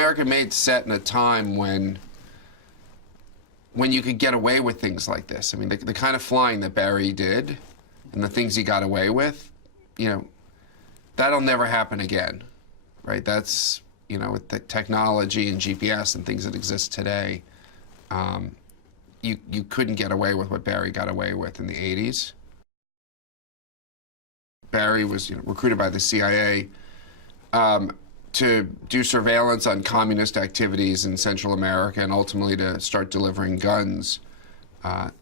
American Made set in a time when you could get away with things like this. I mean, the kind of flying that Barry did and the things he got away with, you know, that'll never happen again, right? That's, you know, with the technology and GPS and things that exist today, you couldn't get away with what Barry got away with in the 80s. Barry was, you know, recruited by the CIA to do surveillance on communist activities in Central America and ultimately to start delivering guns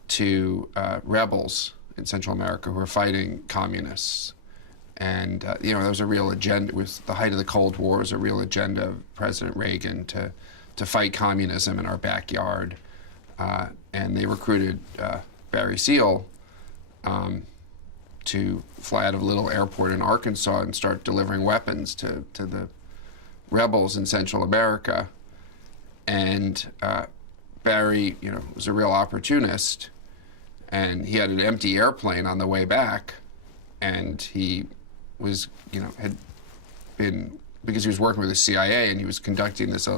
to rebels in Central America who were fighting communists. And, you know, there was a real agenda, with the height of the Cold War, was a real agenda of President Reagan to fight communism in our backyard. And they recruited Barry Seal to fly out of a little airport in Arkansas and start delivering weapons to the rebels in Central America. And Barry, you know, was a real opportunist, and he had an empty airplane on the way back, and he was, you know, had been, because he was working with the CIA and he was conducting this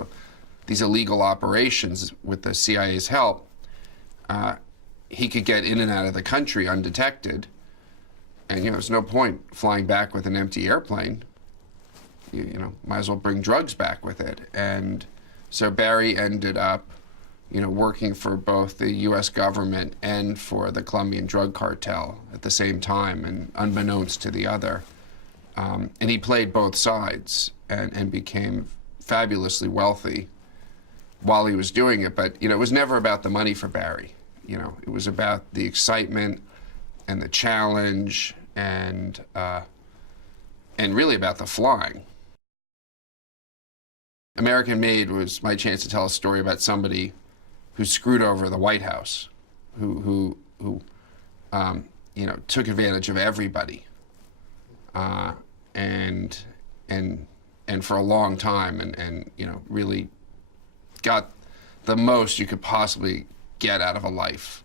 these illegal operations with the CIA's help, he could get in and out of the country undetected. And, you know, there's no point flying back with an empty airplane. You know, might as well bring drugs back with it. And so Barry ended up, you know, working for both the U.S. government and for the Colombian drug cartel at the same time, and unbeknownst to the other. And he played both sides and became fabulously wealthy while he was doing it. But, you know, it was never about the money for Barry. You know, it was about the excitement and the challenge and really about the flying. American Made was my chance to tell a story about somebody who screwed over the White House, who you know, took advantage of everybody, and for a long time, and you know, really got the most you could possibly get out of a life.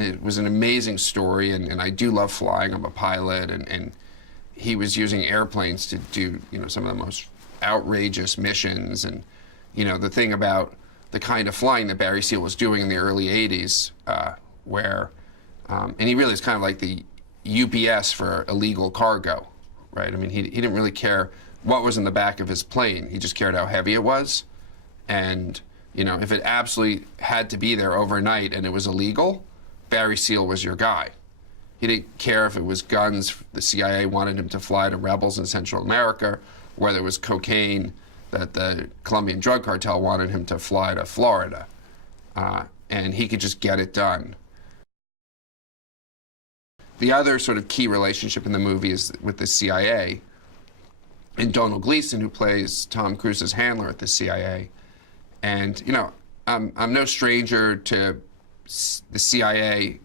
It was an amazing story, and I do love flying. I'm a pilot, and he was using airplanes to do, you know, some of the most outrageous missions. And, you know, the thing about the kind of flying that Barry Seal was doing in the early 80s, where, and he really is kind of like the UPS for illegal cargo, right? I mean, he didn't really care what was in the back of his plane. He just cared how heavy it was. And, you know, if it absolutely had to be there overnight and it was illegal, Barry Seal was your guy. He didn't care if it was guns the CIA wanted him to fly to rebels in Central America, whether it was cocaine that the Colombian drug cartel wanted him to fly to Florida. And he could just get it done. The other sort of key relationship in the movie is with the CIA and Donald Gleason, who plays Tom Cruise's handler at the CIA. And, you know, I'm no stranger to the CIA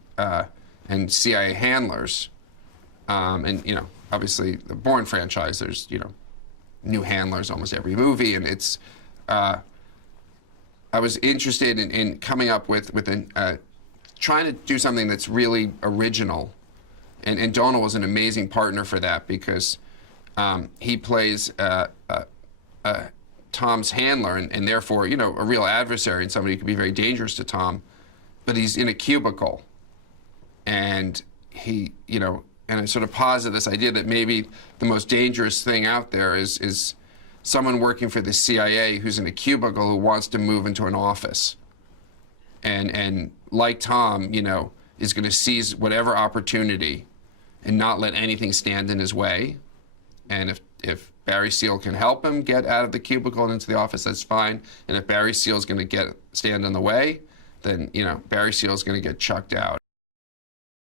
and CIA handlers. And, you know, obviously the Bourne franchise, there's, you know, new handlers almost every movie. And it's, I was interested in coming up with trying to do something that's really original. And Donald was an amazing partner for that, because he plays Tom's handler, and therefore, you know, a real adversary and somebody who could be very dangerous to Tom. But he's in a cubicle, and he, you know, and I sort of posit this idea that maybe the most dangerous thing out there is someone working for the CIA who's in a cubicle who wants to move into an office, and like Tom, you know, is going to seize whatever opportunity and not let anything stand in his way. And if Barry Seal can help him get out of the cubicle and into the office, that's fine. And if Barry Seal is going to stand in the way, then, you know, Barry Seal is going to get chucked out.